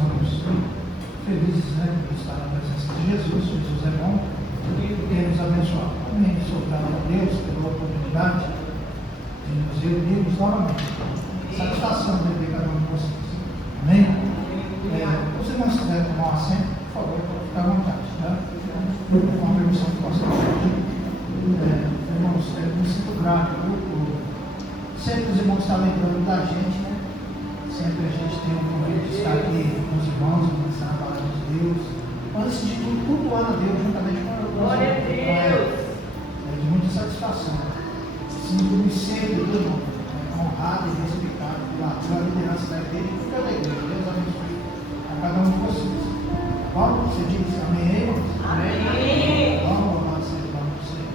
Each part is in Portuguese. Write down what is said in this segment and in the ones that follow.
estamos felizes, né, de estar na presença de Jesus. Jesus é bom e quer nos abençoar. Amém. Sou grato a Deus pela oportunidade de nos reunirmos novamente. Satisfação de ver cada um de vocês. Amém? Os irmãos quiserem tomar um assento, por favor, ficar à vontade. Tá? Com a permissão do pastor. Irmãos, me sinto grato. Sempre os irmãos estão lembrando da gente, né? Sempre a gente tem um convite de estar aqui com os irmãos, ministrar a palavra de Deus. Mas antes de tudo, cultuando a Deus juntamente com a glória a Deus. É de muita satisfação. Sinto-me sempre, irmão, honrado e respeitado pela liderança da igreja e pela igreja. Deus abençoe a cada um de vocês. Tá bom? Você diz amém, irmãos? Amém. Vamos louvar o Senhor, vamos ao Senhor.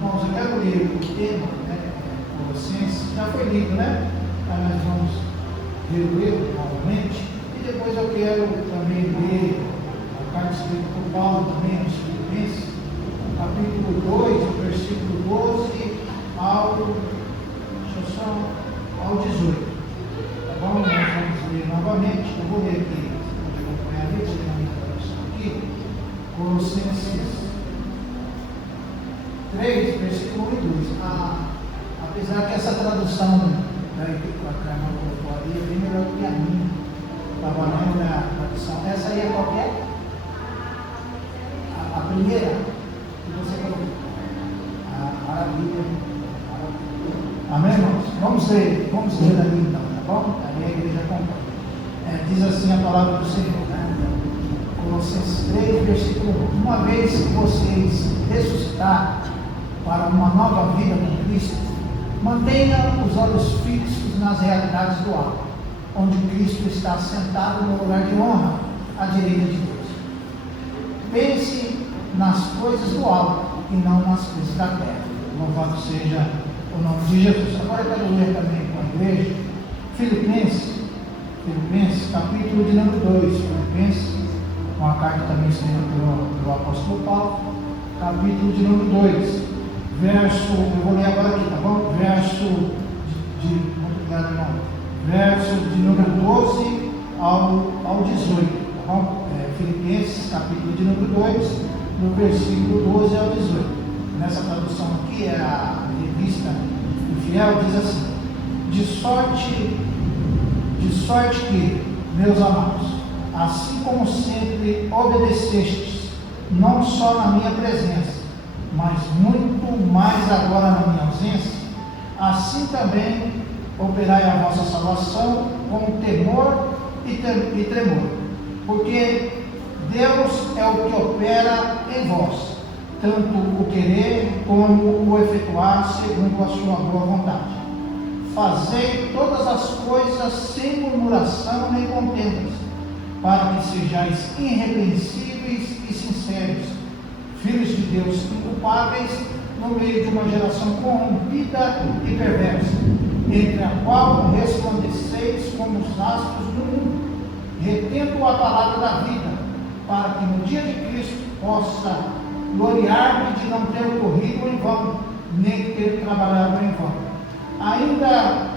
Irmãos, eu quero ler o tema, né? Colossenses, já foi lido, né? Mas nós vamos ler novamente. E depois eu quero também ler a carta escrita por Paulo também aos Filipenses, capítulo 2, versículo 12 ao 18. Tá bom? Nós vamos ler novamente. Eu vou ler aqui, pode acompanhar ali, vou ler na minha tradução aqui. Colossenses 3, versículo 1 e 2. Apesar que essa tradução da equipe que a Carmen colocou ali é bem melhor que a minha. Estava lendo na tradução. Essa aí é qualquer? A primeira que você colocou. Maravilha. Amém, irmãos? Vamos ler ali então, tá bom? Aí a igreja acompanha. Diz assim a palavra do Senhor, né? Colossenses 3, versículo 1. Uma vez que vocês ressuscitaram para uma nova vida com Cristo, mantenha os olhos fixos nas realidades do alto, onde Cristo está sentado no lugar de honra, à direita de Deus. Pense nas coisas do alto e não nas coisas da terra. Louvado seja o nome de Jesus. Agora eu quero ler também com a igreja Filipenses, capítulo de número 2. Filipenses, uma carta também escrita pelo apóstolo Paulo, capítulo de número 2. Eu vou ler agora aqui, tá bom? Muito obrigado, irmão. Verso de número 12 ao 18, tá bom? Filipenses, capítulo de número 2, no versículo 12 ao 18. Nessa tradução aqui, é a revista do Fiel, diz assim: de sorte que, meus amados, assim como sempre obedecestes, não só na minha presença, mas muito mais agora na minha ausência, assim também operai a vossa salvação com temor e tremor, porque Deus é o que opera em vós, tanto o querer como o efetuar segundo a sua boa vontade. Fazei todas as coisas sem murmuração nem contendas, para que sejais irrepreensíveis e sinceros, filhos de Deus inculpáveis, no meio de uma geração corrompida e perversa, entre a qual resplandeceis como os astros do mundo, retendo a palavra da vida, para que no dia de Cristo possa gloriar-me de não ter corrido em vão, nem ter trabalhado em vão. Ainda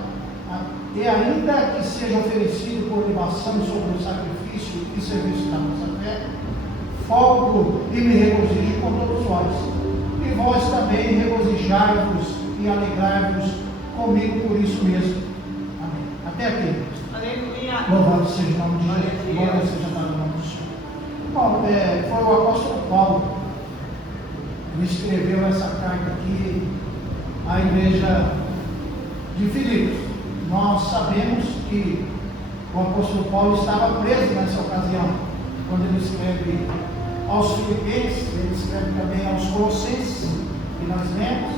que seja oferecido por libação sobre o sacrifício e serviço da nossa fé, folgo e me regozijo com todos os olhos. E vós também regozijai-vos e alegrai-vos comigo por isso mesmo. Amém. Até aqui. Aleluia. Louvado seja o nome de Jesus. Glória seja dada ao nome do Senhor. Bom, foi o apóstolo Paulo que escreveu essa carta aqui à igreja de Filipos. Nós sabemos que o apóstolo Paulo estava preso nessa ocasião, quando ele escreve aos Filipenses, ele escreve também aos Colossenses, que nós lemos,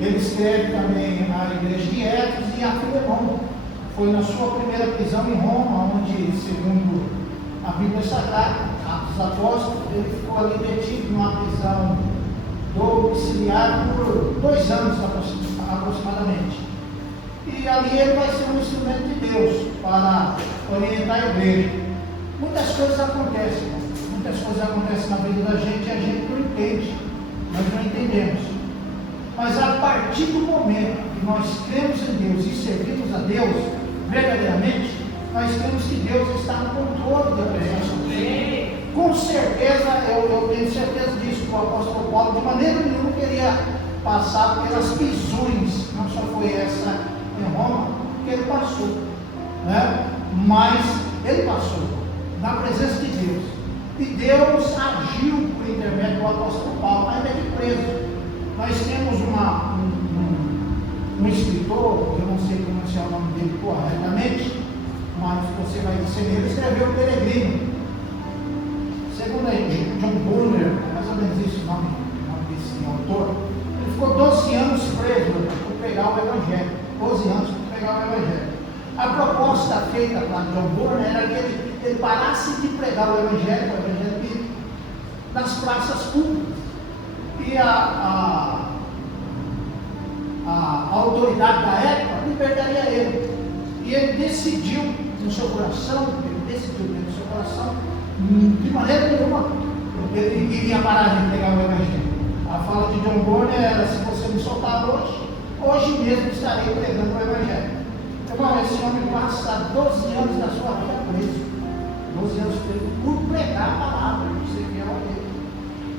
ele escreve também à igreja de Éfeso e a Filemão. Foi na sua primeira prisão em Roma, onde, segundo a Bíblia Sagrada, Atos dos Apóstolos, ele ficou ali detido numa prisão domiciliar por 2 anos aproximadamente. E ali ele vai ser um instrumento de Deus para orientar a igreja. Muitas coisas acontecem na vida da gente e a gente não entende, nós não entendemos. Mas a partir do momento que nós cremos em Deus e servimos a Deus verdadeiramente, nós temos que Deus está no controle da presença do Senhor. Com certeza, eu tenho certeza disso, que o apóstolo Paulo de maneira nenhuma queria passar pelas prisões, não só foi essa em Roma, que ele passou, né? Mas ele passou na presença de Deus. E Deus agiu por intermédio do apóstolo Paulo, ainda que preso. Nós temos um escritor, eu não sei pronunciar o nome dele corretamente, mas você vai dizer, ele escreveu O Peregrino. Segundo aí, John Bunyan, mais ou menos isso o nome desse autor, ele ficou 12 anos preso por pregar o Evangelho. 12 anos por pregar o Evangelho. A proposta feita para John Bunyan era que ele parasse de pregar o Evangelho bíblico, nas praças públicas. E a autoridade da época liberaria ele. E ele decidiu no seu coração, de maneira nenhuma, ele iria parar de pregar o Evangelho. A fala de John Bunyan era: se você me soltar hoje mesmo estarei pregando o Evangelho. Irmão, esse homem passa 12 anos da sua vida preso. 12 anos preso por pregar a palavra, não sei quem é o dele.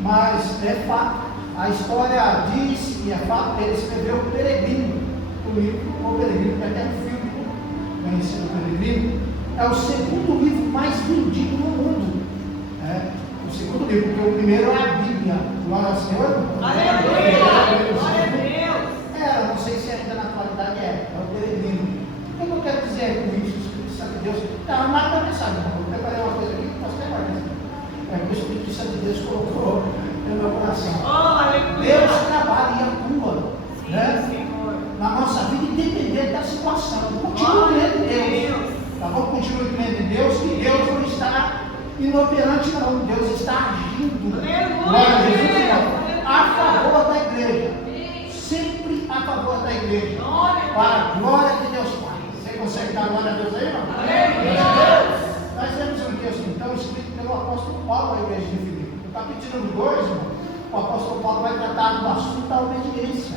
Mas é fato, a história diz, e é fato, ele escreveu O Peregrino, o livro O Peregrino, que até um filme conhecido, O Peregrino, é o segundo livro mais vendido no mundo. O segundo livro, porque o primeiro é a Bíblia. Glória ao Senhor. Glória a Deus. Não sei se ainda na atualidade é O Peregrino. O que eu quero dizer com isso? O Espírito Santo de Deus. Não, mas não é mensagem, não. Eu preparei uma coisa aqui que posso até guardar. O Espírito Santo de Deus colocou no meu coração. Deus trabalha e atua, né? Na nossa vida, independente da situação. Continue crendo em Deus. Tá bom? Continue crendo em Deus, que Deus não está inoperante, não. Deus está agindo. Glória a Jesus, a favor da igreja. Sempre a favor da igreja. Para a glória de Deus Pai. Você consegue dar glória a Deus aí, irmão? Nós temos um texto, então, escrito pelo apóstolo Paulo à igreja de Filipe. No capítulo 2, irmão, o apóstolo Paulo vai tratar do assunto da obediência.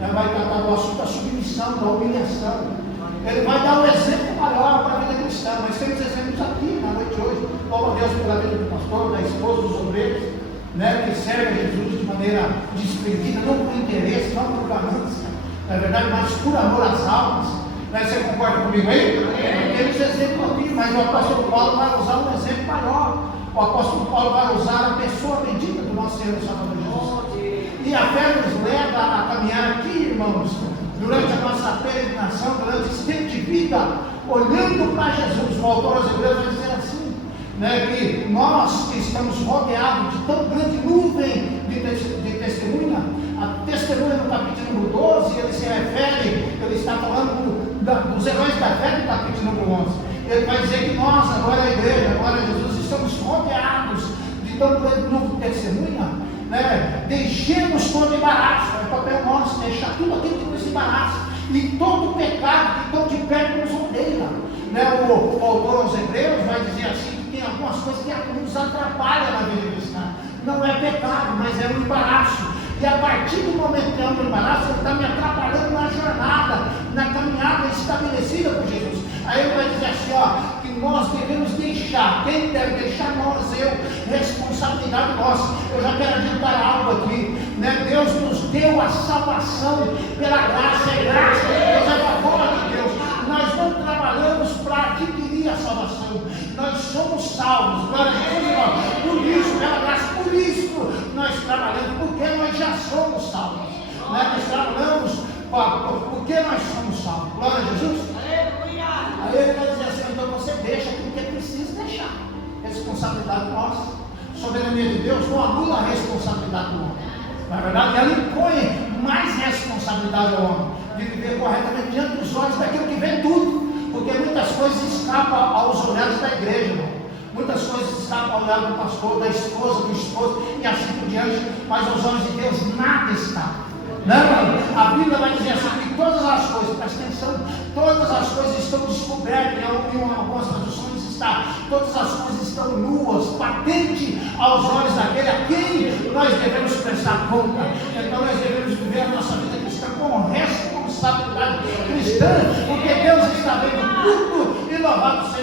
Ele vai tratar do assunto da submissão, da humilhação. Ele vai dar um exemplo maior para a vida cristã. Nós temos exemplos aqui na noite de hoje. Louvo a Deus pela vida do pastor, da esposa, dos obreiros, né, que servem a Jesus de maneira desprendida, não por interesse, não por ganância, na verdade, mas por amor às almas. Né, você concorda comigo aí? Temos exemplo aqui, mas o apóstolo Paulo vai usar um exemplo maior. O apóstolo Paulo vai usar a pessoa bendita do nosso Senhor e Salvador Jesus. E a fé nos leva a caminhar aqui, irmãos, durante a nossa peregrinação, durante esse tempo de vida, olhando para Jesus. O autor aos Hebreus vai dizer assim, né, que nós que estamos rodeados de tão grande nuvem de testemunha, a testemunha no capítulo 12, ele se refere, ele está falando dos heróis da fé no capítulo 11. Ele vai dizer que nós, agora a igreja, agora Jesus, estamos rodeados de tão grande nuvem de testemunha, né? Deixemos todo embaraço, é papel nosso, deixar tudo aquilo que nos embaraça, e todo pecado que tão de perto nos rodeia. Né? O autor aos Hebreus vai dizer assim, que tem algumas coisas que nos atrapalham na vida cristã. Não é pecado, mas é um embaraço. E a partir do momento que é um embaraço, ele está me atrapalhando na jornada, na caminhada estabelecida por Jesus. Aí ele vai dizer assim, ó, que nós devemos deixar, quem deve deixar nós, responsabilidade nossa. Eu já quero adiantar algo aqui, né? Deus nos deu a salvação pela graça, é graça de Deus, é favor de Deus. Nós não trabalhamos para adquirir a salvação, nós somos salvos, glória a Deus, irmão. Por isso, pela graça, por isso nós trabalhamos, porque nós já somos salvos, né? Nós trabalhamos porque nós somos salvos, glória a Jesus. Aí ele vai dizer assim, então você deixa aquilo que é preciso deixar. Responsabilidade nossa. Soberania de Deus não anula a responsabilidade do homem. Na verdade, ela impõe mais responsabilidade ao homem, de viver corretamente diante dos olhos daquilo que vê tudo. Porque muitas coisas escapam aos olhares da igreja, irmão. Muitas coisas escapam ao olhar do pastor, da esposa, do esposo e assim por diante. Mas aos olhos de Deus nada escapa. Não, a Bíblia vai dizer assim, que todas as coisas, presta atenção, todas as coisas estão descobertas, em algumas traduções está, todas as coisas estão nuas, patente aos olhos daquele a quem nós devemos prestar conta. Então nós devemos viver a nossa vida cristã com responsabilidade cristã, porque Deus está vendo tudo e louvado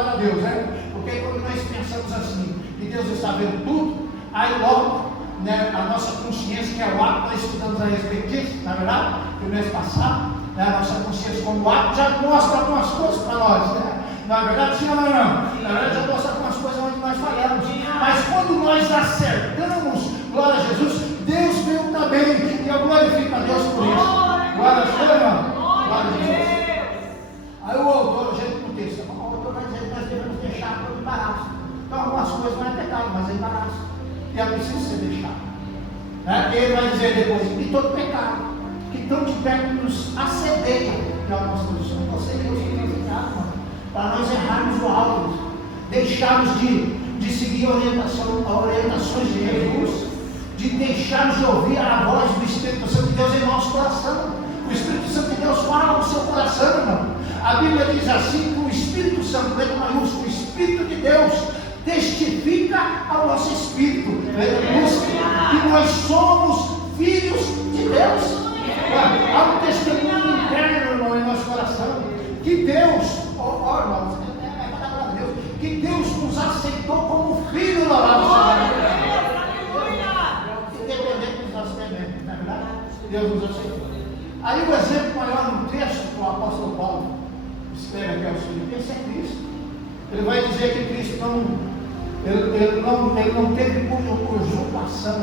glória a Deus, né? Porque quando nós pensamos assim, que Deus está vendo tudo, aí logo, né, a nossa consciência, que é o ato, nós estudamos a respeito disso, na verdade, no mês passado, né, a nossa consciência como ato já mostra algumas coisas para nós, né? Na verdade, sim ou não? Na verdade, já mostra algumas coisas onde nós falhamos. Mas quando nós acertamos, glória a Jesus, Deus viu também, e eu glorifico a Deus por isso. Glória a Deus, irmão. Glória a Deus. Aí o autor, gente do texto, o autor vai dizer que nós devemos deixar todo embaraço. Então, algumas coisas não é pecado, mas é embaraço. E é preciso ser deixado. Né? Ele vai dizer depois, e todo pecado, que tão de perto nos assedeia, que é o nosso Deus. Você Deus que nos engana, mano. Para nós errarmos o alvo, deixarmos de seguir orientações de Jesus, de deixarmos de ouvir a voz do Espírito Santo de Deus em nosso coração. O Espírito Santo de Deus fala no seu coração, irmão. A Bíblia diz assim que o Espírito Santo, letra maiúsculo, o Espírito de Deus testifica ao nosso espírito, letra minúscula, que nós somos filhos de Deus. Há um testemunho interno, irmão, em nosso coração, que Deus, irmãos, é para dar glória a Deus, que Deus nos aceitou como filho da nossa independente dos nossos elementos, não é verdade? Deus nos aceitou. Aí o exemplo maior no texto que o apóstolo Paulo escreve aqui aos Filipenses é Cristo. Ele vai dizer que Cristo ele não teve por usurpação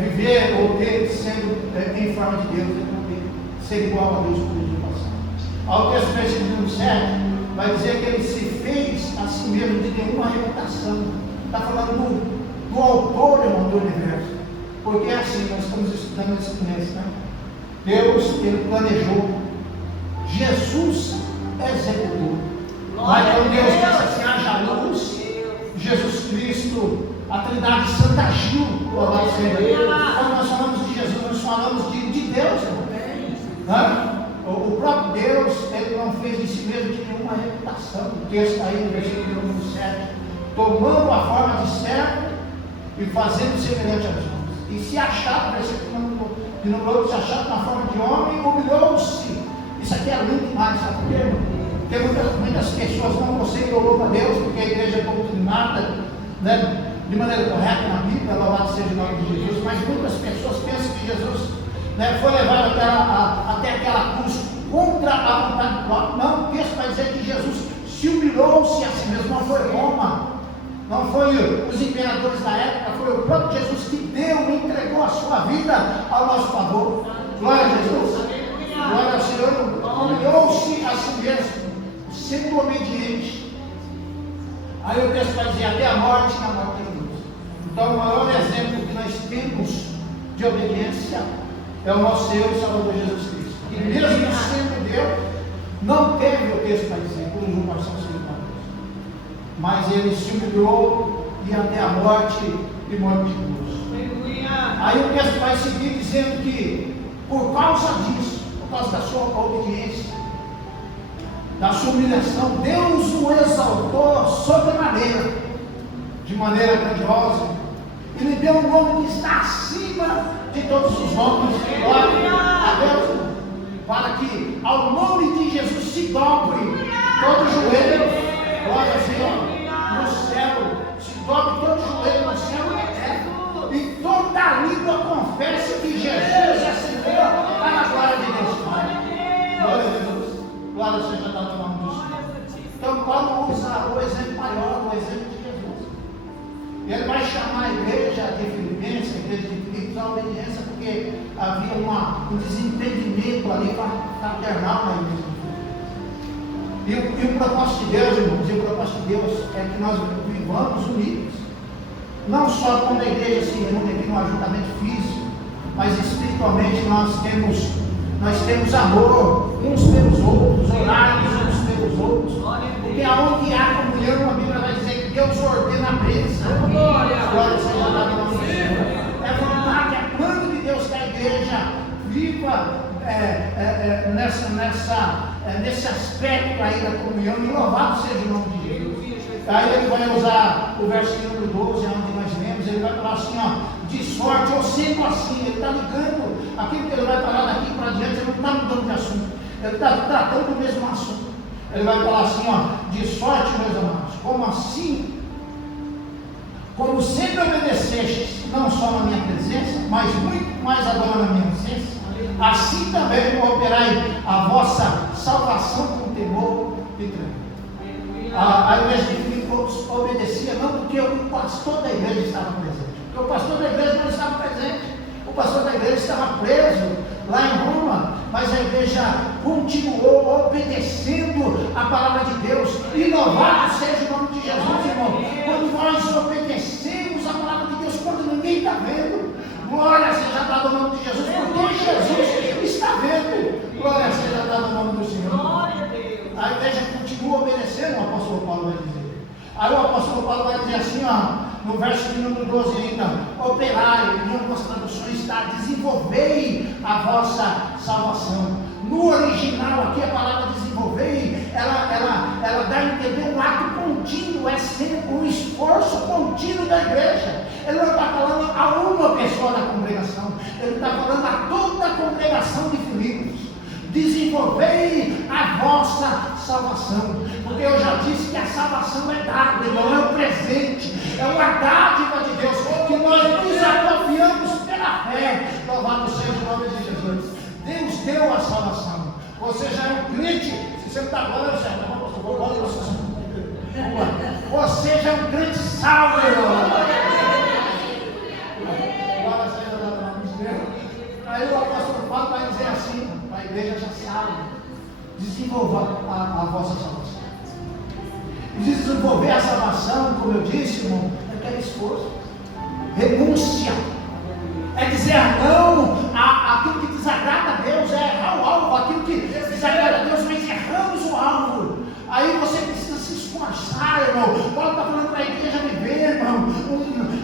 viver ou ter sendo em forma de Deus, ele não teve ser igual a Deus por usurpação. Ao texto versículo 7 vai dizer que ele se fez a si mesmo de nenhuma reputação. Está falando do autor, irmão, do universo. Porque é assim, nós estamos estudando esse mês, né? Deus, ele planejou, Jesus executou. Mas quando Deus disse assim, haja luz, Jesus Cristo, a Trindade Santa agiu, louvado seja Deus. Quando nós falamos de Jesus, nós falamos de Deus, irmão. O próprio Deus, ele não fez de si mesmo de nenhuma reputação. O texto está aí no versículo número 7, tomando a forma de servo e fazendo semelhante a Deus. E se achava, versículo número 8, se achava na forma de homem, humilhou-se. Isso aqui é lindo demais, sabe por quê, irmão? Porque muitas pessoas não conseguem louvar a Deus, porque a igreja é doutrinada, né, de maneira correta na Bíblia, louvado seja o nome de Jesus, mas muitas pessoas pensam que Jesus, né, foi levado até aquela cruz contra a vontade própria. Não, o texto vai dizer que Jesus se humilhou-se a si mesmo, não foi Roma, não foi os imperadores da época, foi o próprio Jesus que deu e entregou a sua vida ao nosso favor. Glória a Jesus, glória ao Senhor, humilhou-se a si mesmo, sendo obediente. Aí o texto vai dizer, até a morte na morte de Jesus. Então o maior exemplo que nós temos de obediência é o nosso Senhor e Salvador Jesus Cristo. E mesmo sendo Deus, não teve, o texto vai dizer, por usurpação espiritual, mas ele se humilhou e até a morte e morte de cruz. Aí o texto vai seguir dizendo que por causa disso, por causa da sua obediência, da sua humilhação, Deus o exaltou sobremaneira, de maneira grandiosa, e lhe deu um nome que está acima de todos os nomes. Glória a Deus, para que ao nome de Jesus se dobre todo joelho, glória ao Senhor, no céu, se dobre todo joelho no céu e na terra, e toda língua confesse que Jesus é Senhor, para a glória de Deus Pai. Glória a Deus, glória seja dada ao nome do Senhor. Então Paulo usa o exemplo maior, o exemplo de Jesus. E ele vai chamar a igreja de Filipenses, a igreja de Filipos, à obediência, porque havia um desentendimento ali fraternal na igreja. E o propósito de Deus, irmãos, e o propósito de Deus é que nós vivamos unidos. Não só quando a igreja se reúne aqui no ajuntamento físico, mas espiritualmente nós temos amor uns pelos outros, orarmos uns pelos outros. Porque aonde há comunhão, a Bíblia vai dizer que Deus ordena a bênção. Glória seja dada ao nome do Senhor. É vontade, é plano de Deus que a igreja viva nesse aspecto aí da comunhão, e louvado seja o nome de Jesus. Aí ele vai usar o versículo 12, onde nós lemos, ele vai falar assim, ó, de sorte, ou sendo assim, ele está ligando, aquilo que ele vai falar daqui para diante, ele não está mudando de assunto, ele está tratando do mesmo assunto. Ele vai falar assim, ó, de sorte, meus amados, como assim, como sempre obedecestes, não só na minha presença, mas muito mais agora na minha ausência, assim também vou operar a vossa salvação com temor e tremor. A igreja de Filipos obedecia não porque o pastor da igreja estava presente, porque o pastor da igreja não estava presente, o pastor da igreja estava preso lá em Roma, mas a igreja continuou obedecendo a palavra de Deus. E louvado seja o nome de Jesus, irmão. Quando nós obedecemos a palavra de Deus, quando ninguém está vendo, glória seja dada ao nome de Jesus, porque Jesus está vendo. Glória seja dada ao nome do Senhor. Glória a Deus. A igreja continua obedecendo, o apóstolo Paulo vai dizer. Aí o apóstolo Paulo vai dizer assim, ó, no verso de número 12 ainda, operai, em algumas traduções está, desenvolvei a vossa salvação. No original aqui a palavra desenvolvei, ela dá a entender um ato contínuo, é sempre um esforço contínuo da igreja. Ele não está falando a uma pessoa da congregação, ele está falando a toda a congregação de Filipos. Desenvolvei a vossa salvação, porque eu já disse que a salvação é dada, não é um presente, é uma dádiva de Deus, que nós nos apropriamos pela fé. Louvado seja o nome de Jesus. Deus deu a salvação. Você já é um crente, se você não está agora, eu já você já é um crente salvo, agora seja dado o nome de Deus. Aí o apóstolo Paulo vai dizer assim, a igreja já sabe, desenvolva a vossa salvação. E desenvolver a salvação, como eu disse, irmão, é aquele esforço, renúncia, é dizer não àquilo que desagrada a Deus, é errar o alvo, aquilo que desagrada a Deus, mas erramos o alvo. Aí você precisa se esforçar, irmão. Paulo está falando para a igreja viver, irmão,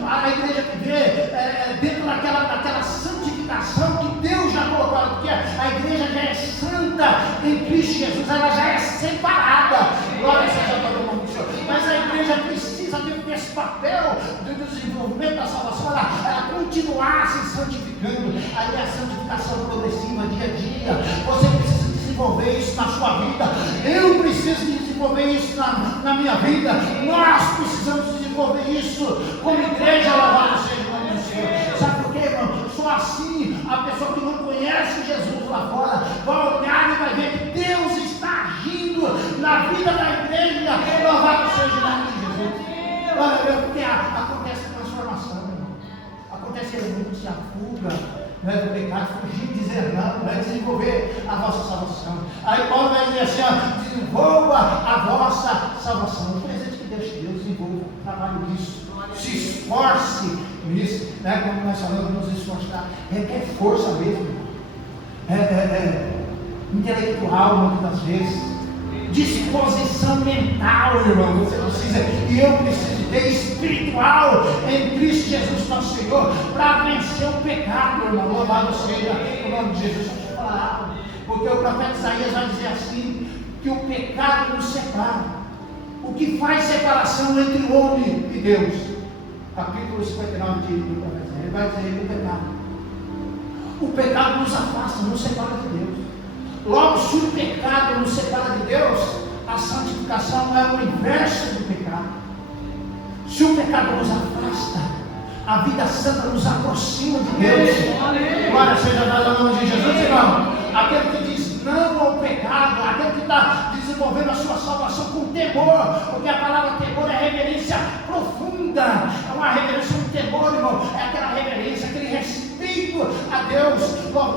a igreja viver dentro daquela santificação que Deus já colocou, porque a igreja já é santa em Cristo Jesus, ela já é separada. Glória seja para o nome do Senhor. Mas a igreja precisa ter esse papel do desenvolvimento da salvação, ela continuar se santificando. Aí é a santificação progressiva, dia a dia. Você precisa desenvolver isso na sua vida. Eu preciso desenvolver isso na minha vida. Nós precisamos desenvolver isso como igreja. Louvado seja o nome do Senhor. Sabe por quê, irmão? Só assim a pessoa que não conhece Jesus lá fora vai olhar e vai ver que Deus está agindo na vida da igreja. Louvado seja o nome de Jesus. Olha, porque acontece transformação, irmão. Acontece renúncia, fuga do pecado, fugir, dizer não, vai desenvolver a vossa salvação. Aí Paulo vai dizer assim, ó, desenvolva a vossa salvação. O presente que Deus te deu, desenvolva, trabalhe nisso, se esforce nisso, né? Como nós falamos, nos esforçar, requer força mesmo, intelectual muitas das vezes, disposição mental, irmão, você precisa, e eu preciso ter espiritual em Cristo Jesus nosso Senhor, para vencer o pecado, irmão. Louvado seja o nome de Jesus. Deixa eu falar, porque o profeta Isaías vai dizer assim, que o pecado nos separa. O que faz separação entre o homem e Deus? Capítulo 59 do profeta Isaías, ele vai dizer o pecado. O pecado nos afasta, nos separa de Deus. Logo, se o pecado nos separa de Deus, a santificação é o inverso do pecado. Se o pecado nos afasta, a vida santa nos aproxima de Deus. Glória seja dada ao nome de Jesus, irmão. Aquele que diz não ao pecado, aquele que está desenvolvendo a sua salvação com temor, porque a palavra temor é reverência profunda, é uma reverência, um temor, irmão, é aquela reverência, aquele respeito a Deus,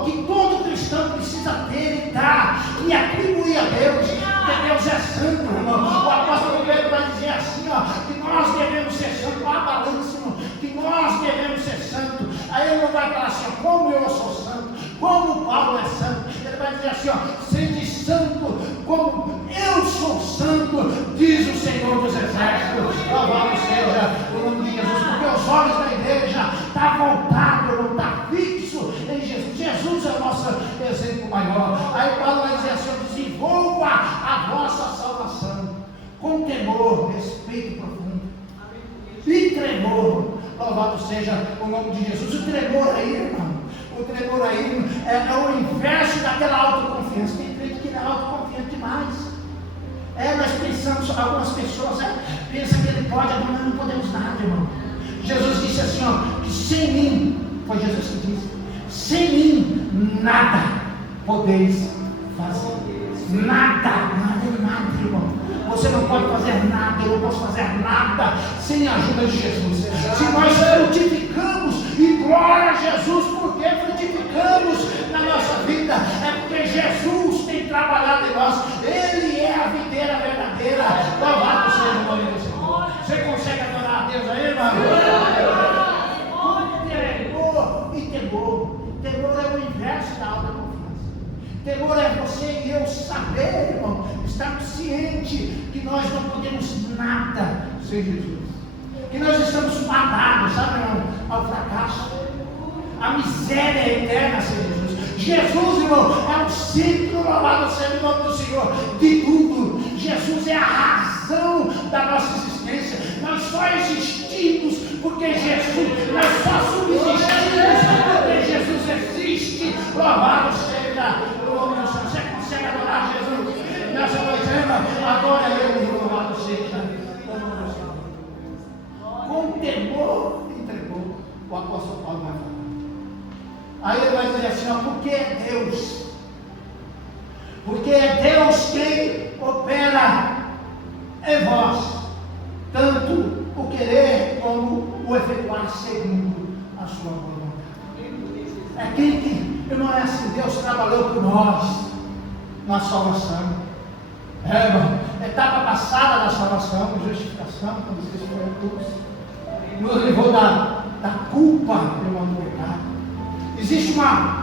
que todo cristão precisa ter e dar, e atribuir a Deus, porque Deus é santo, irmão. O apóstolo Pedro vai dizer assim, ó, que nós devemos ser santos, a balança, irmão, que nós devemos ser santos. Aí ele não vai falar assim, ó, como eu sou santo, como Paulo é santo. Ele vai dizer assim, ó, sede santo, como eu sou santo, diz o Senhor dos Exércitos. Louvado seja o nome de Jesus, porque os olhos da igreja estão voltados, não está fixo em Jesus. Jesus é o nosso exemplo maior. Aí Paulo vai dizer assim, ó, desenvolva a vossa salvação com temor, respeito profundo e tremor. Louvado seja o nome de Jesus. O tremor aí, irmão, o tremor aí é o inverso daquela autoconfiança. Tem crente que é autoconfiante demais. pessoas pensam que ele pode, mas nós não podemos nada, irmão. Jesus disse assim, ó, que sem mim, foi Jesus que disse, sem mim nada podeis fazer. Nada, irmão. Você não pode fazer nada, eu não posso fazer nada sem a ajuda de Jesus. Se nós frutificamos, e glória a Jesus, porque frutificamos na nossa vida, é porque Jesus tem trabalhado em nós. Ele é a videira verdadeira. Louvado seja o nome do Senhor. Você consegue adorar a Deus aí, irmão? Temor e temor. Temor é o inverso da autoconfiança. Temor é você e eu saber, irmão, estar ciente que nós não podemos nada sem Jesus. Que nós estamos fadados, sabe, irmão, ao fracasso, à miséria eterna sem Jesus. Jesus, irmão, é o centro, louvado seja o nome do Senhor, de tudo. Jesus é a razão da nossa existência. Nós só existimos porque Jesus, nós só subsistimos porque Jesus existe. Louvado seja o nome do Senhor. Você consegue adorar Jesus nessa noite, irmão? Adora Ele, louvado seja o nome do Senhor. Com temor entregou, o apóstolo Paulo vai falar. Aí ele vai dizer assim, ó, porque é Deus. Porque é Deus quem opera em vós, tanto o querer como o efetuar segundo a sua vontade. É quem que, irmão, é assim, Deus trabalhou por nós na salvação. Irmão, etapa passada da salvação, justificação, quando vocês foram todos, nos livrou da culpa, irmão, do pecado. Existe uma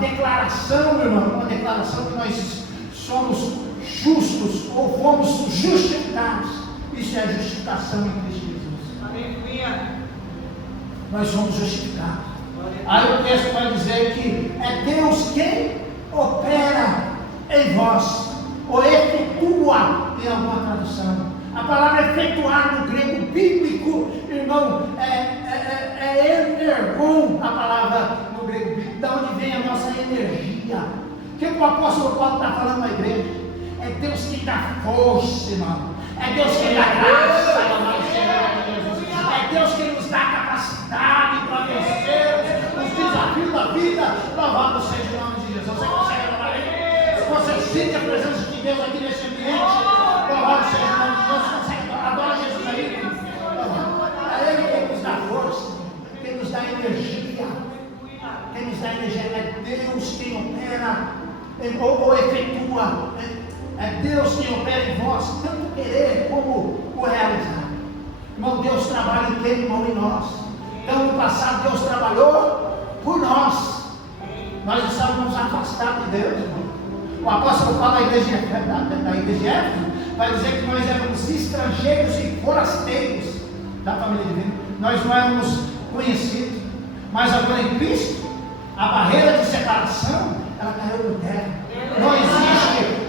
declaração, meu irmão, uma declaração que nós somos justos ou fomos justificados. Isso é a justificação em Cristo Jesus. Aleluia. Nós somos justificados. Aí o texto vai dizer que é Deus quem opera em vós, ou efetua em alguma tradução. A palavra efetuar no grego bíblico, irmão, é energon, a palavra no grego bíblico, da onde vem a nossa energia. O que o apóstolo Paulo está falando na igreja? É Deus quem dá força, irmão. É Deus quem dá graça, é Deus quem nos dá capacidade para vencer os desafios da vida. Louvado seja o nome de Jesus. Você consegue adorar Ele? Se você sente a presença de Deus aqui nesse ambiente, louvado seja o nome de Jesus. Você consegue adorar Jesus aí? É Ele quem nos dá força, quem nos dá energia. Quem nos dá energia é Deus quem opera ou efetua. É Deus quem opera em vós, tanto querer como o realizar. Irmão, Deus trabalha em quem, irmão, em nós. Então, no passado, Deus trabalhou por nós. Nós estávamos afastados de Deus, irmão. O apóstolo Paulo da igreja de Éfeso vai dizer que nós éramos estrangeiros e forasteiros da família divina. Nós não éramos conhecidos. Mas agora em Cristo, a barreira de separação, ela caiu por terra. Não existe.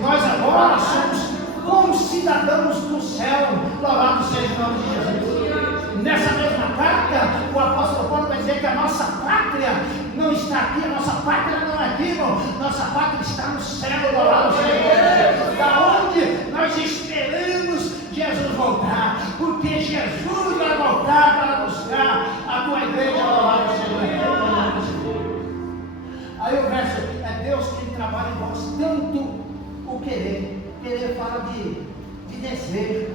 Nós agora somos concidadãos do céu. Louvado seja o nome de Jesus. Nessa mesma carta, o apóstolo Paulo vai dizer que a nossa pátria não está aqui, a nossa pátria não é aqui, irmão. Nossa pátria está no céu. Louvado seja o nome de Jesus. Da onde nós esperamos Jesus voltar, porque Jesus vai voltar para buscar a tua igreja. Louvado seja o nome de Jesus. Aí o verso, é Deus quem trabalha em vós, tanto o querer. Querer fala de desejo,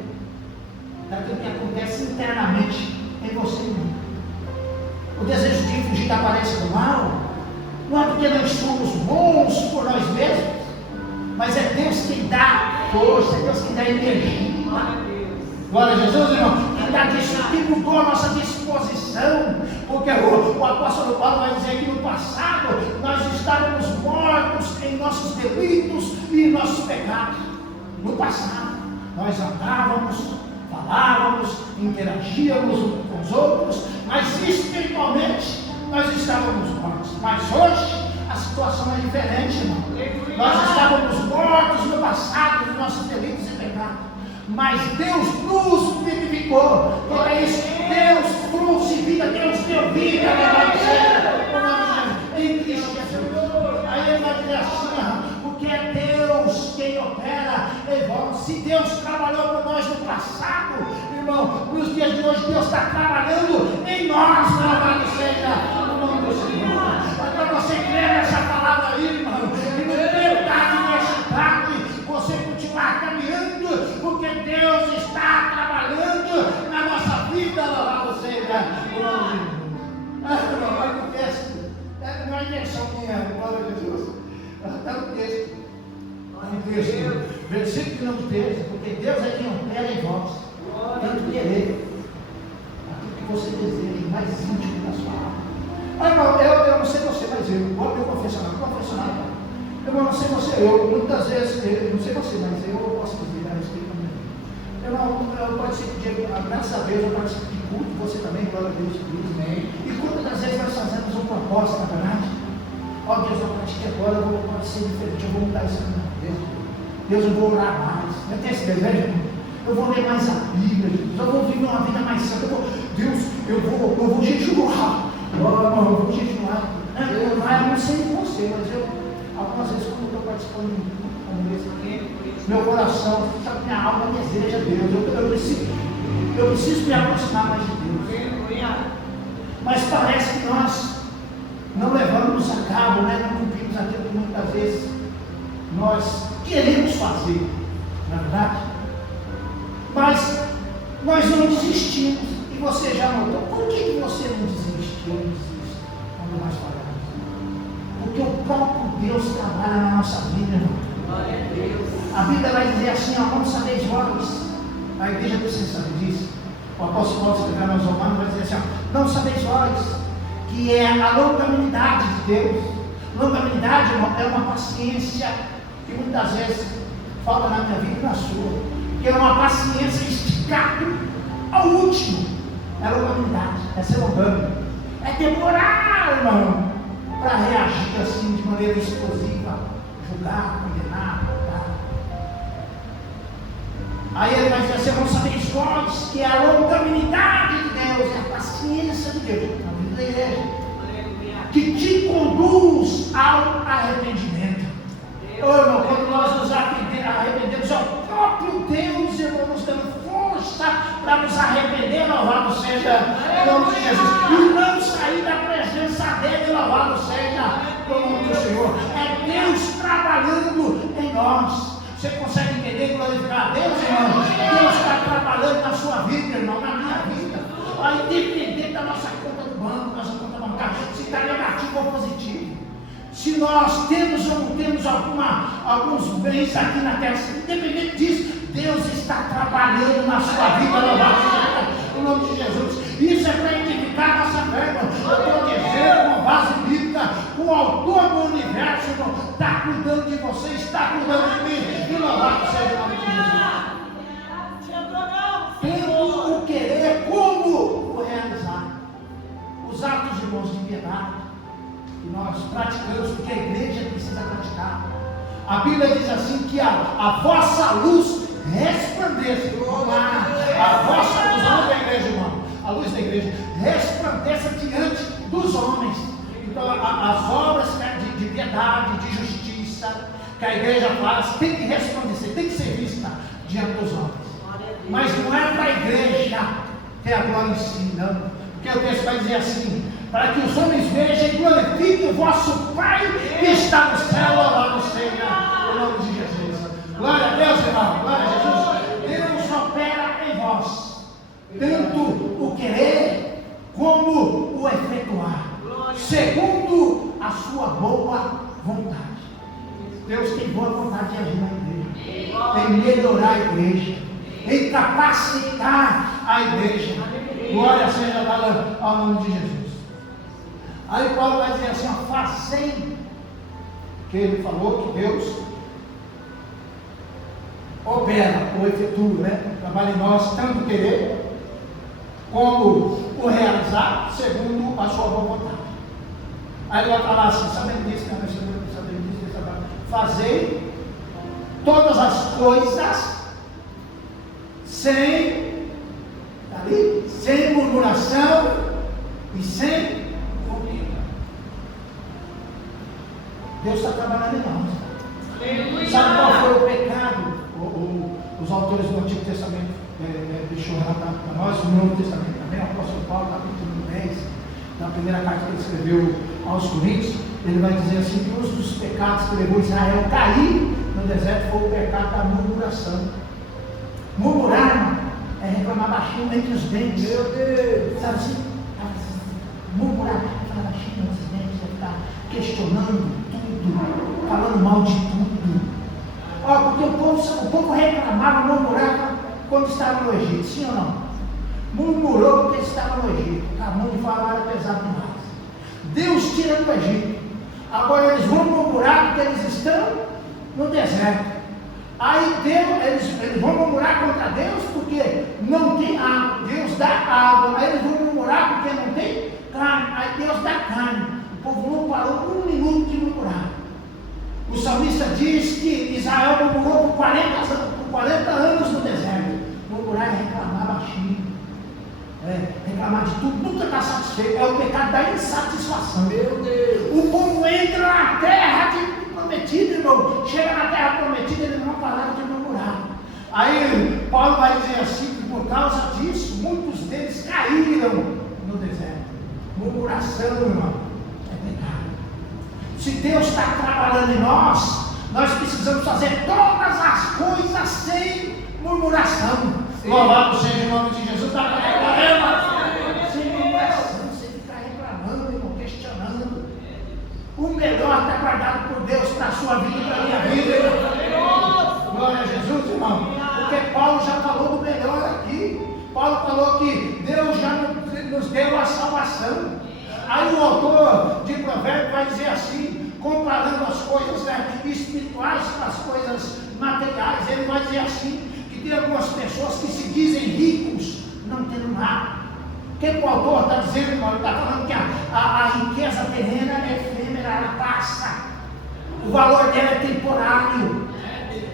daquilo que acontece internamente em você mesmo. O desejo de fugir da aparência do mal, não é porque nós somos bons por nós mesmos, mas é Deus quem dá força, é Deus quem dá energia. Glória a Jesus, irmão. Quem dá disso, que mudou a nossa disposição, porque o apóstolo Paulo vai dizer que no passado nós estávamos mortos em nossos delitos e em nossos pecados. No passado, nós andávamos, falávamos, interagíamos uns com os outros, mas espiritualmente nós estávamos mortos. Mas hoje a situação é diferente, irmão. Nós estávamos mortos no passado, nos nossos delitos e pecados, mas Deus nos vivificou. Então é isso, Deus trouxe vida, Deus deu vida em Cristo Jesus. Aí ele vai dizer assim, porque é Deus Deus quem opera em vós. Se Deus trabalhou por nós no passado, irmão, nos dias de hoje Deus está trabalhando em nós, louvado seja o nome do Senhor. Então você crê nessa palavra aí, irmão, e no verdade nessa tarde, você continuar caminhando, porque Deus está trabalhando na nossa vida, louvado seja o nome de Jesus. Vai no texto, não é invenção minha, glória a Jesus. Está no texto, versículo 13, porque Deus é quem opera em vós, tanto querer, aquilo que você deseja, mais íntimo da sua alma. Eu não sei você, mas eu confessionário, eu não sei você, muitas vezes, eu não sei você, mas eu posso dizer a respeito também. Eu participo de, graças a Deus, eu participo de culto, você também, glória a Deus, e quantas das vezes nós fazemos um propósito, na verdade? Ó Deus, eu pratiquei agora, eu vou ser diferente, eu vou mudar isso na minha vida. Deus, eu vou orar mais. Eu tenho esse desejo, eu vou ler mais a Bíblia, eu vou viver uma vida mais santa. Eu vou jejuar. Eu vou jejuar. Eu não sei de você, mas algumas vezes quando eu estou participando de um desse aqui, meu coração, sabe, minha alma deseja Deus. Eu preciso me aproximar mais de Deus. Mas parece que nós não levamos a cabo, não cumprimos aquilo que muitas vezes nós queremos fazer, não é verdade? Mas nós não desistimos. E você já notou, por que você não desiste? Eu não desisto quando nós falamos. Porque o próprio Deus trabalha na nossa vida, irmão. Glória a Deus. A Bíblia vai dizer assim, não sabeis vós, a igreja precisa saber disso. O apóstolo Paulo escrevendo aos Romanos vai dizer assim, não sabeis vós, que é a longanimidade de Deus. Longanimidade, irmão, é uma paciência que muitas vezes falta na minha vida e na sua, que é uma paciência esticada ao último. É longanimidade, é ser longânimo, é demorar, irmão, para reagir assim de maneira explosiva, julgar, condenar, matar. Aí ele vai dizer assim, vamos saber vós, que é a longanimidade de Deus, é a paciência de Deus, na vida da igreja, que te conduz ao arrependimento. Irmão, quando nós nos arrependemos, é o próprio Deus, irmão, nos dando força para nos arrepender, louvado seja o nome de Jesus, e não sair da presença dele, louvado seja o nome do Senhor. É Deus trabalhando em nós. Você consegue entender e glorificar a Deus, irmão? Deus está trabalhando na sua vida, irmão, na minha vida. Independente da nossa conta do banco, nossa conta bancária, se está negativo ou positivo. Se nós temos ou não temos alguns bens aqui na terra, independente disso, Deus está trabalhando na sua vida, louvado seja o nome de Jesus. Isso é para identificar a nossa fé, irmão. Eu estou dizendo com base bíblica, o autor do universo, irmão, está cuidando de você, está cuidando de mim, e louvado seja o nome de Jesus. Tanto o querer como o realizar. Os atos, irmãos, de piedade que nós praticamos, porque a igreja precisa praticar. A Bíblia diz assim que a vossa luz resplandeça. A vossa luz, a luz da igreja, irmão, a luz da igreja resplandeça diante dos homens. Então as obras de piedade, de justiça que a igreja faz tem que resplandecer, tem que ser vista diante dos homens. Mas não é para a igreja ter a glória em si, não. Porque o texto vai dizer assim, para que os homens vejam e glorifiquem o vosso Pai que está no céu, louvado seja o nome de Jesus. Glória a Deus, irmão, glória a Jesus. Deus opera em vós, tanto o querer como o efetuar, segundo a sua boa vontade. Deus tem boa vontade de agir na igreja, em melhorar a igreja, em capacitar a igreja. Glória seja dada ao nome de Jesus. Aí Paulo vai dizer assim, fazei, que ele falou que Deus opera ou efetua, trabalha em nós, tanto querer como o realizar, segundo a sua boa vontade. Aí ele vai falar assim, sabendo disso, fazei todas as coisas sem murmuração e sem contenda. Deus está trabalhando em nós. Sabe qual foi o pecado? Os autores do Antigo Testamento deixou relatar para nós, o Novo Testamento também, o apóstolo Paulo, capítulo 10, na primeira carta que ele escreveu aos Coríntios, ele vai dizer assim, que um dos pecados que levou Israel a cair no deserto foi o pecado da murmuração. Murmurar, irmão, é reclamar baixinho entre os dentes. Meu Deus! Sabe assim? Murmurar, falar baixinho entre os dentes, é ficar questionando tudo, falando mal de tudo. Olha, porque o povo reclamava, murmurava quando estava no Egito, sim ou não? Murmurou porque estava no Egito. A mão de falar era pesado demais. Deus tira do Egito. Agora eles vão murmurar porque eles estão no deserto. Aí eles vão murmurar contra Deus porque não tem água. Deus dá água. Aí eles vão murmurar porque não tem carne. Aí Deus dá carne. O povo não parou um minuto de murmurar. O salmista diz que Israel murmurou por 40 anos no deserto. Murmurar é reclamar baixinho. Reclamar de tudo, nunca está satisfeito. É o pecado da insatisfação. Meu Deus! O povo entra na terra prometida, irmão. Chega na terra prometida, eles não pararam de murmurar. Aí Paulo vai dizer assim, que por causa disso, muitos deles caíram no deserto. Murmuração, irmão, é pecado. Se Deus está trabalhando em nós, nós precisamos fazer todas as coisas sem murmuração. Louvado seja o nome de Jesus. Sem murmuração, sem ficar reclamando, irmão, questionando. O melhor está guardado por Deus para a sua vida e para a minha vida, irmão. Glória a Jesus, irmão. Porque Paulo já falou do melhor aqui. Paulo falou que Deus já nos deu a salvação. Aí o autor de Provérbios vai dizer assim, comparando as coisas espirituais com as coisas materiais, ele vai dizer assim, que tem algumas pessoas que se dizem ricos, não tendo nada. O que o autor está dizendo, irmão? Ele está falando que a riqueza terrena é efêmera, ela passa. O valor dela é temporário.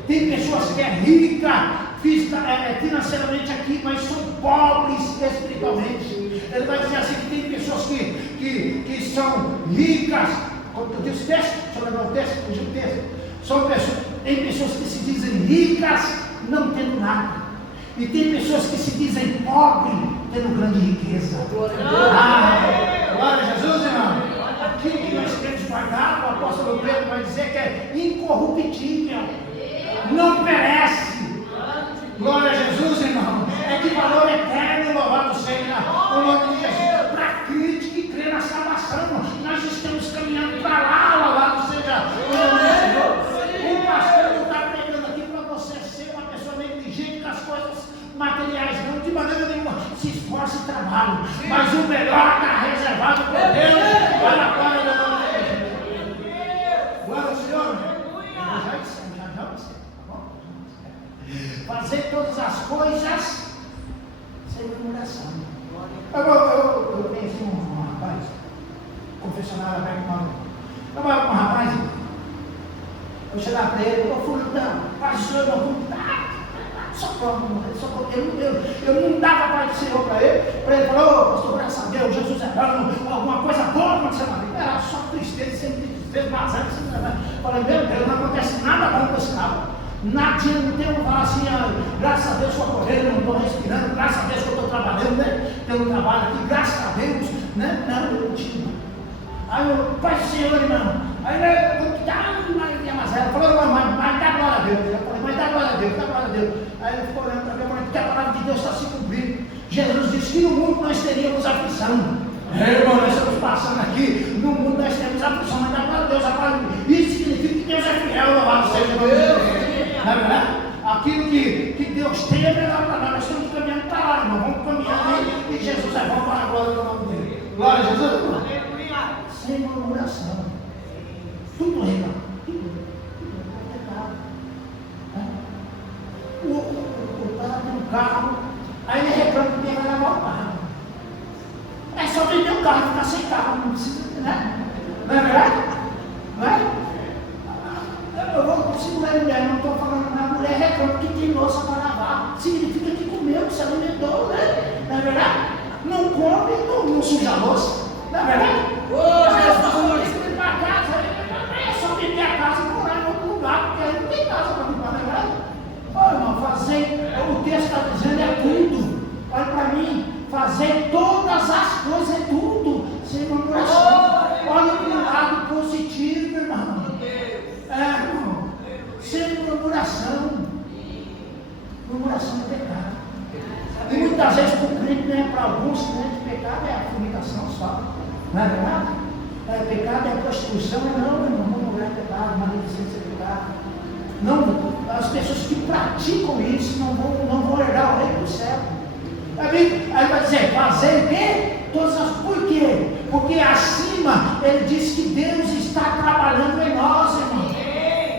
Tem pessoas que é rica financeiramente aqui, mas são pobres espiritualmente. Ele vai dizer assim, que tem pessoas que são ricas. Como eu disse, deixa eu lembrar o texto. Tem pessoas que se dizem ricas, não tendo nada. E tem pessoas que se dizem pobres, tendo grande riqueza. Glória a Jesus, irmão. Aquilo que nós temos guardado, o apóstolo Pedro vai dizer que é incorruptível, não perece. Glória a Jesus, irmão. É de valor eterno, louvado seja o nome de Jesus. Para crente que crê na salvação, nós estamos caminhando para lá, louvado seja o nome de Jesus. O pastor não está pregando aqui para você ser uma pessoa negligente com as coisas materiais, não, de maneira nenhuma. Se esforce e trabalhe, mas o melhor está reservado por Deus para a glória do nome de Jesus. Glória ao Senhor. Já disse, tá bom? Fazer todas as coisas sem murmuração. Eu conheci um rapaz, confessionário aberto, eu trabalho com um rapaz, eu chegava para ele, eu fui pastor, socorro, eu não dava para do Senhor para ele falou, pastor, graças a Deus, Jesus é bom, alguma coisa boa aconteceu na vida. Era só tristeza, sempre tristeza, vazando, eu falei, meu Deus, não acontece nada bom com esse cara. Nadinha, não tem um falar assim, graças a Deus estou correndo, não estou respirando, graças a Deus que eu estou trabalhando, né? Tem um trabalho aqui, graças a Deus, né? Não, eu não tinha. Aí eu, Pai do Senhor, irmão. Aí ele falou, mas dá glória a Deus. Eu falei, mas dá glória a Deus, dá glória a Deus. Aí ele ficou olhando para mim, porque a palavra de Deus está se cumprindo. Jesus disse que no mundo nós teríamos aflição. Irmão, nós estamos passando aqui, no mundo nós temos aflição, mas dá glória a Deus. Isso significa que Deus é fiel, louvado seja o nome de Deus. Não é verdade? Aquilo que Deus tem é melhor para nós. Nós estamos caminhando para lá, irmão. Vamos caminhando e Jesus é bom para a glória do nome dele. Glória a Jesus, irmão. Sem murmuração. Tudo é, irmão. Tudo é pecado. O cara tem um carro, aí ele reclama que ele vai levar o carro. É só vender o carro e ficar sem carro. Não precisa, né? Não é verdade? Não é? Eu vou segurar a mulher, não estou falando nada, a mulher reclama que tem louça para lavar. Significa que comeu, que se alimentou, né? Não é verdade? Não come, não suja a louça. Não é verdade? Ô, Jesus! É só vender a casa e morar em outro lugar, porque texto está dizendo é tudo. Olha para mim, fazer todas as coisas é tudo, sem murmuração. Olha para o lado positivo, irmão. Irmão, sem murmuração. Murmuração é pecado. E muitas vezes para o crente, né, para alguns crentes, pecado é a fornicação só. Não é verdade? Pecado é prostituição, não, irmão, murmurar é pecado, maledicência é pecado. Não, as pessoas que praticam isso não vão herdar o reino do céu. Aí vai dizer, fazer o quê? Por quê? Porque acima ele diz que Deus está trabalhando em nós, irmão.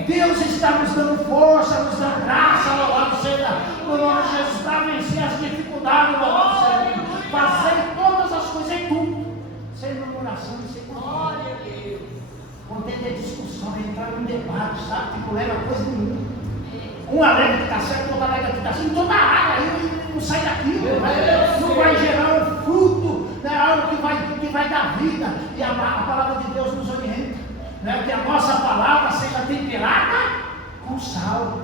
Deus está nos dando força, nos dando graça, louvado seja o nome de Jesus, para vencer as dificuldades, louvado seja Deus. Fazer todas as coisas em tudo, sem murmuração e sem Glória a Deus. contender discussão, entrar em um debate, sabe? Tipo, leva coisa nenhuma. Um alega que está certo, outro alega que está certo, em toda área, aí não sai daquilo, não vai gerar um fruto, né? Algo que vai dar vida, e a palavra de Deus nos orienta, né? Que a nossa palavra seja temperada com sal,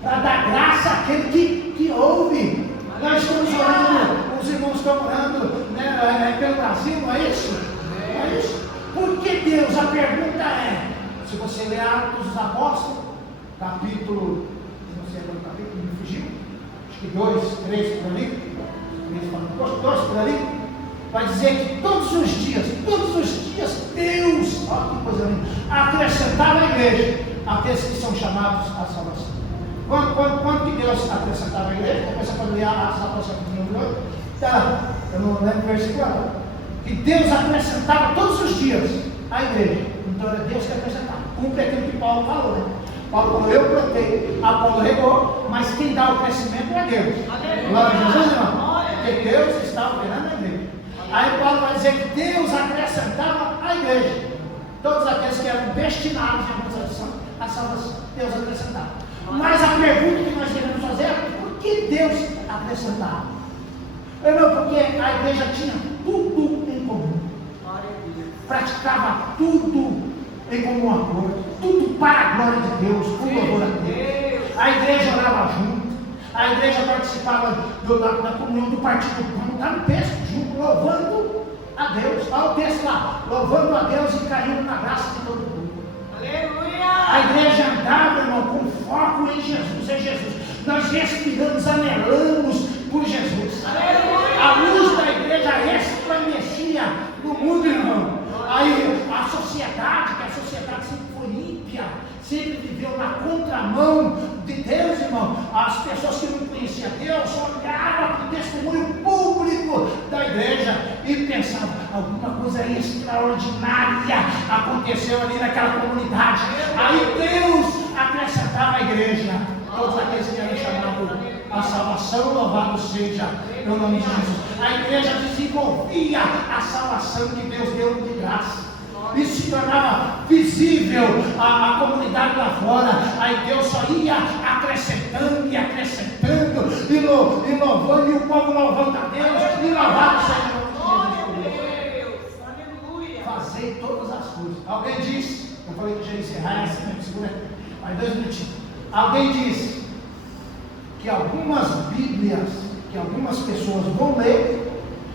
para dar graça àquele que ouve. Nós estamos orando, os irmãos estão orando, né, pelo Brasil, não é isso? Não é isso? Porque Deus, a pergunta é, se você ler Atos dos Apóstolos, capítulo, não sei agora o capítulo, me fugiu, acho que 2, 3 por ali, 2 por ali, vai dizer que todos os dias, Deus, olha que coisa linda, acrescentava à igreja aqueles que são chamados à salvação. Quando que Deus acrescentava a igreja? Começa a ler Atos dos Apóstolos, eu não lembro o versículo agora. Que Deus acrescentava todos os dias à igreja. Então era Deus que acrescentava. Cumpre aquilo que Paulo falou, né? Paulo falou, eu plantei, Apolo regou, mas quem dá o crescimento é Deus. Glória a Jesus, irmão. Porque Deus está operando a igreja. Aí Paulo vai dizer que Deus acrescentava à igreja todos aqueles que eram destinados à salvação. Deus acrescentava. Mas a pergunta que nós devemos fazer é por que Deus acrescentava? Irmão, porque a igreja tinha tudo em comum. Praticava tudo em comum acordo, tudo para a glória de Deus, com louvor a Deus. A igreja orava junto, a igreja participava da comunhão do partido do pão, está no texto, junto, louvando a Deus. Olha o texto lá, louvando a Deus e caindo na graça de todo mundo. Aleluia! A igreja andava, irmão, com foco em Jesus, Nós respiramos, anelamos por Jesus. Aleluia! A luz da igreja resplandecia no mundo, irmão. Aí a sociedade sempre foi ímpia, sempre viveu na contramão de Deus, irmão. As pessoas que não conheciam Deus só olhavam para o testemunho público da igreja e pensavam, alguma coisa extraordinária aconteceu ali naquela comunidade. Aí Deus acrescentava à igreja todos aqueles que eram chamados à salvação, louvado seja o nome de Jesus. A igreja desenvolvia a salvação que Deus deu de graça. Isso se tornava visível à comunidade lá fora. Aí Deus só ia acrescentando e louvando, e o povo louvando a Deus, e louvado seja o nome de Jesus. Aleluia! Fazer todas as coisas. Alguém disse, eu falei que já ia encerrar esse mesmo, segura aí, mais 2 minutinhos. Alguém disse que algumas Bíblias, que algumas pessoas vão ler,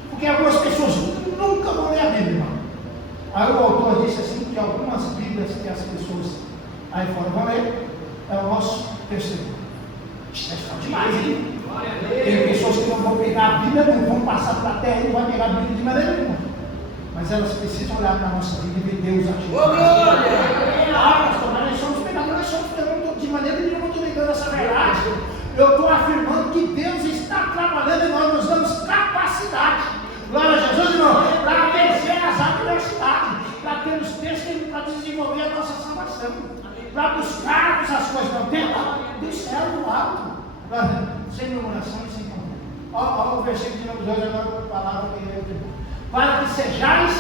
porque algumas pessoas nunca vão ler a Bíblia, irmão. Aí o autor disse assim, que algumas Bíblias que as pessoas aí fora vão ler, é o nosso testemunho. Isso é só demais, hein? Tem pessoas que não vão pegar a Bíblia, não vão passar para a terra e não vão pegar a Bíblia de maneira nenhuma. Mas elas precisam olhar para a nossa vida e ver Deus agindo. Pastor, nós somos pecadores, eu não de maneira nenhuma estou negando essa verdade. Eu estou afirmando que Deus está trabalhando e nós nos damos capacidade. Glória a Jesus, irmão, para vencer as adversidades, para ter os textos, para desenvolver a nossa salvação, para buscarmos as coisas não tem do céu, do alto, sem murmuração e sem comunhão. Olha o versículo de número 2, agora a palavra que eu tenho. Para que sejais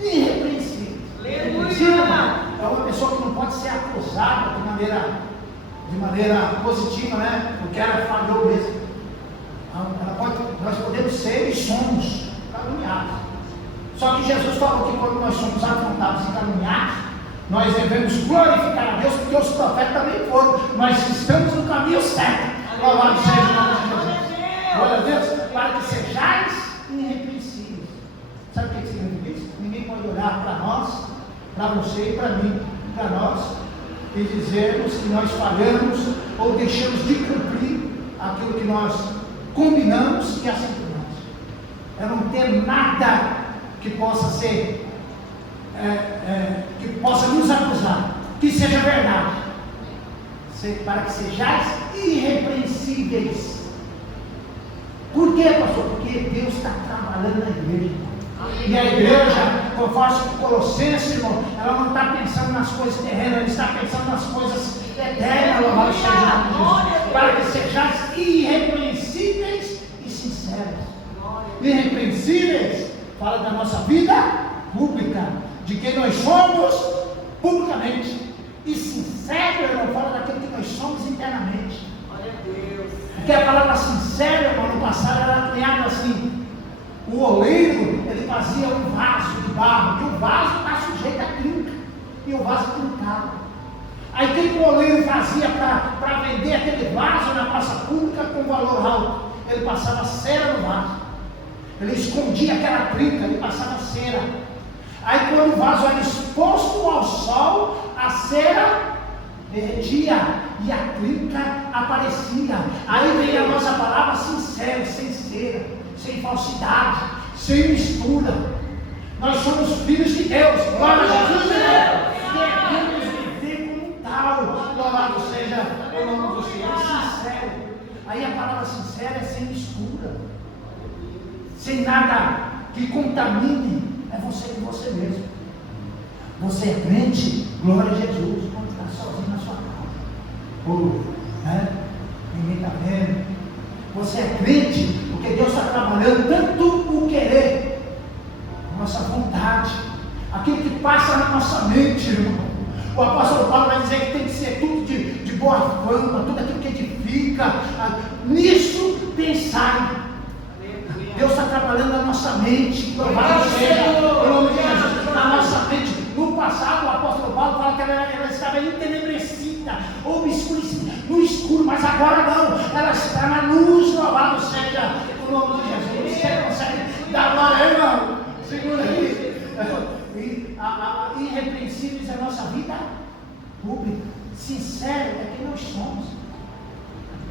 irrepreensíveis. É uma pessoa que não pode ser acusada de maneira positiva, né? Porque ela falhou mesmo. Nós podemos ser e somos caluniados. Só que Jesus falou que quando nós somos afrontados e caluniados, nós devemos glorificar a Deus, porque os profetas também foram. Nós estamos no caminho certo. Louvado seja o nome de Jesus. Glória a Deus. Para que sejais irrepreensíveis. Sabe o que significa isso? Ninguém pode olhar para nós, para você e para mim, para nós, e dizermos que nós falhamos ou deixamos de cumprir aquilo que nós combinamos e aceitamos. Eu não tenho nada que possa ser, que possa nos acusar, que seja verdade, para que sejais irrepreensíveis. Por quê, pastor? Porque Deus está trabalhando na igreja. E a igreja, conforme Colossenses, irmão, ela não está pensando nas coisas terrenas, ela está pensando nas coisas eternas, louvado seja o nome de Jesus. Para que sejais irrepreensíveis e sinceros. Irrepreensíveis, fala da nossa vida pública, de quem nós somos publicamente. E sincero, irmão, fala daquilo que nós somos internamente. Porque a palavra sincero, irmão, no passado era cunhada assim. O oleiro, ele fazia um vaso de barro, e o vaso está sujeito a trinca, e o vaso trincava. Aí o que o oleiro fazia para vender aquele vaso na praça pública com valor alto? Ele passava cera no vaso, ele escondia aquela trinca, ele passava cera. Aí quando o vaso era exposto ao sol, a cera derretia e a trinca aparecia. Aí vem a nossa palavra sincero, sem cera, sem falsidade, sem mistura. Nós somos filhos de Deus. Glória a Jesus. Devemos viver como tal. Louvado seja o nome do Senhor. Sincero. Aí a palavra sincera é sem mistura, sem nada que contamine. É você com você mesmo. Você é crente, glória a Jesus, quando está sozinho na sua casa. Ninguém está vendo. Você é crente porque Deus está trabalhando tanto o querer, a nossa vontade, aquilo que passa na nossa mente, irmão. O apóstolo Paulo vai dizer que tem que ser tudo de boa fama, tudo aquilo que edifica. Nisso pensai. Deus está trabalhando na nossa mente, louvado seja o nome de Jesus, na nossa mente. No passado, o apóstolo Paulo fala que ela estava entenebrecida, obscurecida, no escuro, mas agora não, ela está na luz, louvado seja o nome de Jesus. Você consegue dar glória, irmão? Segura aí. Irrepreensíveis é a nossa vida pública, sincero é quem nós somos,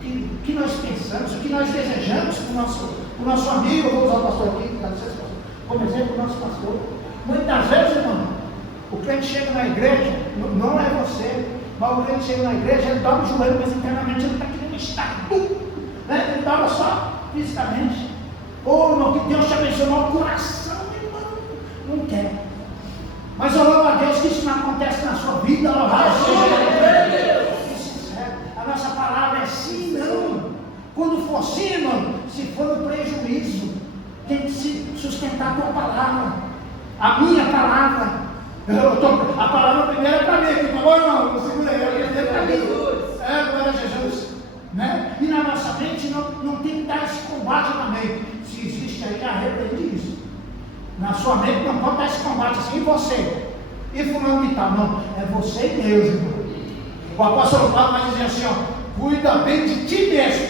o que nós pensamos, o que nós desejamos para o nosso amigo. Eu vou usar o pastor aqui, como exemplo, o nosso pastor. Muitas vezes, irmão, o crente chega na igreja, não é você, mas o crente chega na igreja, ele dobra o joelho, mas internamente ele está querendo estar tudo, né? Ele dobra só fisicamente. Irmão, que Deus te abençoe, mas o coração, irmão, não quer. Mas eu louvo a Deus que isso não acontece na sua vida, louvado seja Deus. A nossa palavra é sim e não. Quando for sim, irmão, se for um prejuízo, tem que se sustentar a tua palavra, a minha palavra. A palavra primeira é para mim, por favor, irmão, não segura aí, é para mim. Glória a Jesus. Né? E na nossa mente não tem que dar esse combate também. Se existe aí, arrepende isso. Na sua mente não pode dar esse combate assim, e você? E fulano que tal? Não, é você e Deus, irmão. O apóstolo Paulo vai dizer assim, ó, cuida bem de ti mesmo.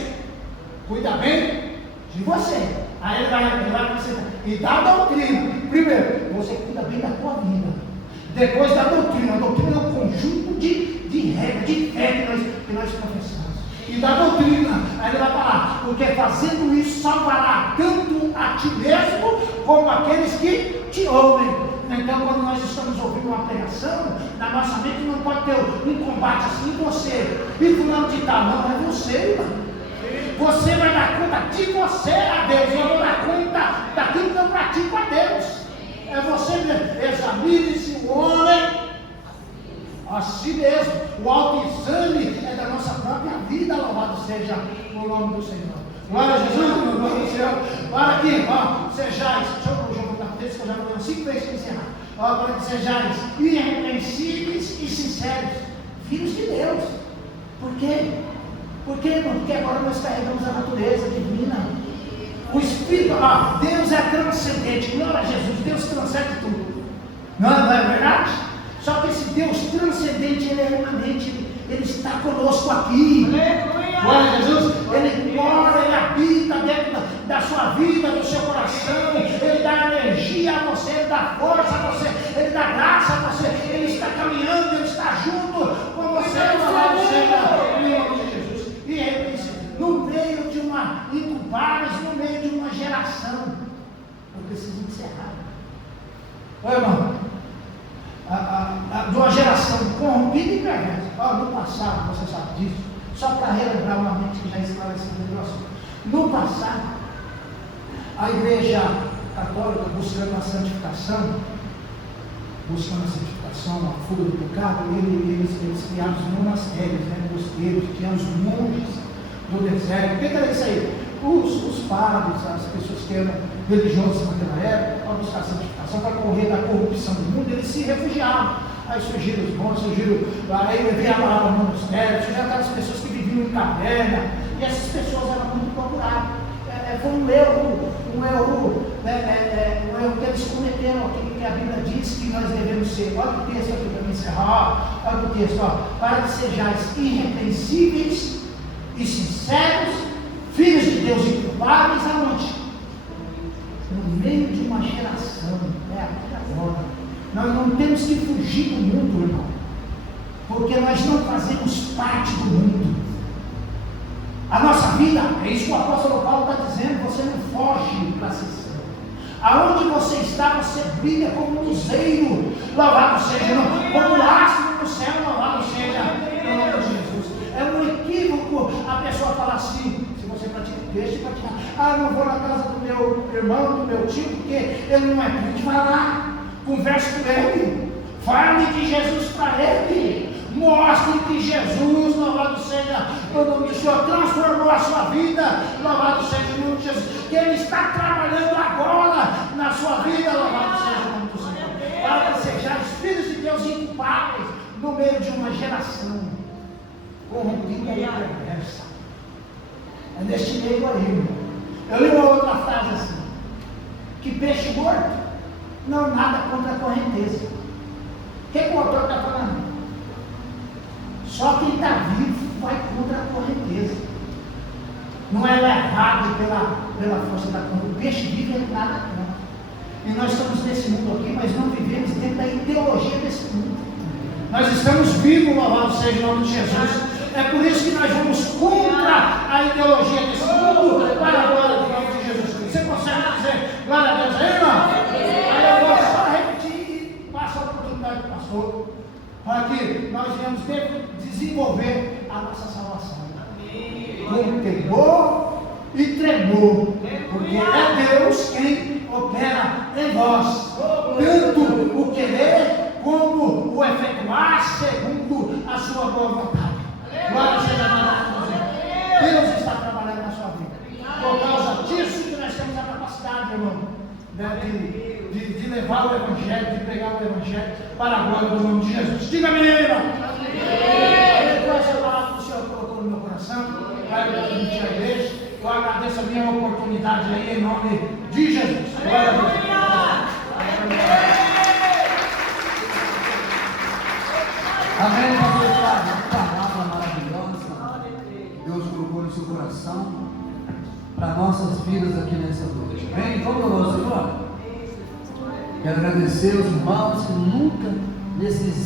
Cuida bem de você. Aí ele vai dizer, e da doutrina. Primeiro, você cuida bem da tua vida. Depois da doutrina. A doutrina é um conjunto de regras, de fé que nós professamos. E da doutrina, aí ele vai falar, porque fazendo isso salvará tanto a ti mesmo, como aqueles que te ouvem. Então, quando nós estamos ouvindo uma pregação, na nossa mente não pode ter um combate assim, você, e fulano de tal, não, é você, irmão. Você vai dar conta de você a Deus, eu vou dar conta daquilo que eu pratico a Deus. É você mesmo. Examine-se o homem a si mesmo. O autoexame é da nossa própria vida, louvado seja o nome do Senhor. Glória a Jesus, meu nome do Senhor. Para que, sejais, deixa eu voltar para texto que eu já vou dar 5 vezes para encerrar. Para que sejais irrepreensíveis e sinceros, filhos de Deus. Por quê? Por quê, irmão? Porque agora nós carregamos a natureza divina. O Espírito, Deus é transcendente. Glória a Jesus, Deus transcende tudo. Não é verdade? Só que esse Deus transcendente, ele é imanente, ele está conosco aqui. Aleluia! Glória a Jesus. Ele mora, ele habita dentro da sua vida, do seu coração. Ele dá energia a você, ele dá força a você, ele dá graça a você. Ele está caminhando, ele está junto com você. Louvado seja o nome de Jesus. E ele disse, no meio de uma incubares, no meio de uma geração, eu preciso encerrar. Oi, irmão, de uma geração corrompida e perversa. No passado, você sabe disso, só para relembrar uma mente que já esclareceu o negócio. No passado, a igreja católica buscando a santificação, a fuga do pecado, eles criaram os monastérios, mosteiros, tinham os monges do deserto. O que era isso aí? Os padres, as pessoas que eram religiosas naquela época, para buscar a santificação, para correr da corrupção do mundo, eles se refugiavam. Aí surgiram os monges, aí veio a palavra monastério, surgiram aquelas pessoas que viviam em caverna, e essas pessoas eram muito procuradas. Foi um erro que eles cometeram aqui, que a Bíblia diz que nós devemos ser. Olha o texto aqui para me encerrar, olha o texto, para que sejais irrepreensíveis e sinceros, filhos de Deus inculpáveis, aonde? No meio de uma geração, aqui agora. Nós não temos que fugir do mundo, irmão, porque nós não fazemos parte do mundo. A nossa vida, é isso que o apóstolo Paulo está dizendo, você não foge para si. Aonde você está, você brilha como um luzeiro, louvado seja, como astro no céu, louvado seja o nome de Jesus. É um equívoco a pessoa falar assim, se você pratica, deixa de praticar. Não vou na casa do meu irmão, do meu tio, porque ele não é crente. Vai lá, converse com ele, fale de Jesus para ele. Mostre que Jesus, louvado seja o nome do Senhor, transformou a sua vida, louvado seja o nome de Jesus, que Ele está trabalhando agora na sua vida, louvado seja o nome do Senhor, para que sejais filhos de Deus inculpáveis no meio de uma geração corrompida e perversa. É neste meio aí, irmão. Eu li uma outra frase assim, que peixe morto não nada contra a correnteza. O que o autor está falando? Só quem está vivo vai contra a correnteza. Não é levado pela força da correnteza. O peixe vive é nada contra. E nós estamos nesse mundo aqui, mas não vivemos dentro da ideologia desse mundo. Nós estamos vivos, louvado seja o nome de Jesus. É por isso que nós vamos contra a ideologia desse mundo, para a glória do nome de Jesus Cristo. Você consegue dizer glória a Deus aí, irmão? Aí eu vou só repetir e passar a oportunidade do pastor, para que nós venhamos desenvolver a nossa salvação com temor e tremor, porque é Deus quem opera em vós, tanto o querer como o efetuar segundo a sua boa vontade. Glória seja a Deus. Deus está trabalhando na sua vida. Por causa disso que nós temos a capacidade, irmão, de levar o Evangelho, de pregar o Evangelho para a glória do nome de Jesus. Diga amém, irmão. Depois essa palavra que o Senhor colocou no meu coração, vai transmitir a igreja. Eu agradeço a minha oportunidade aí em nome de Jesus. Glória a Deus. Amém, pastor Flávio. Palavra maravilhosa. Deus colocou no seu coração para nossas vidas aqui nessa noite. Amém? Vamos louvar o Senhor. Quero agradecer aos irmãos que nunca, nesses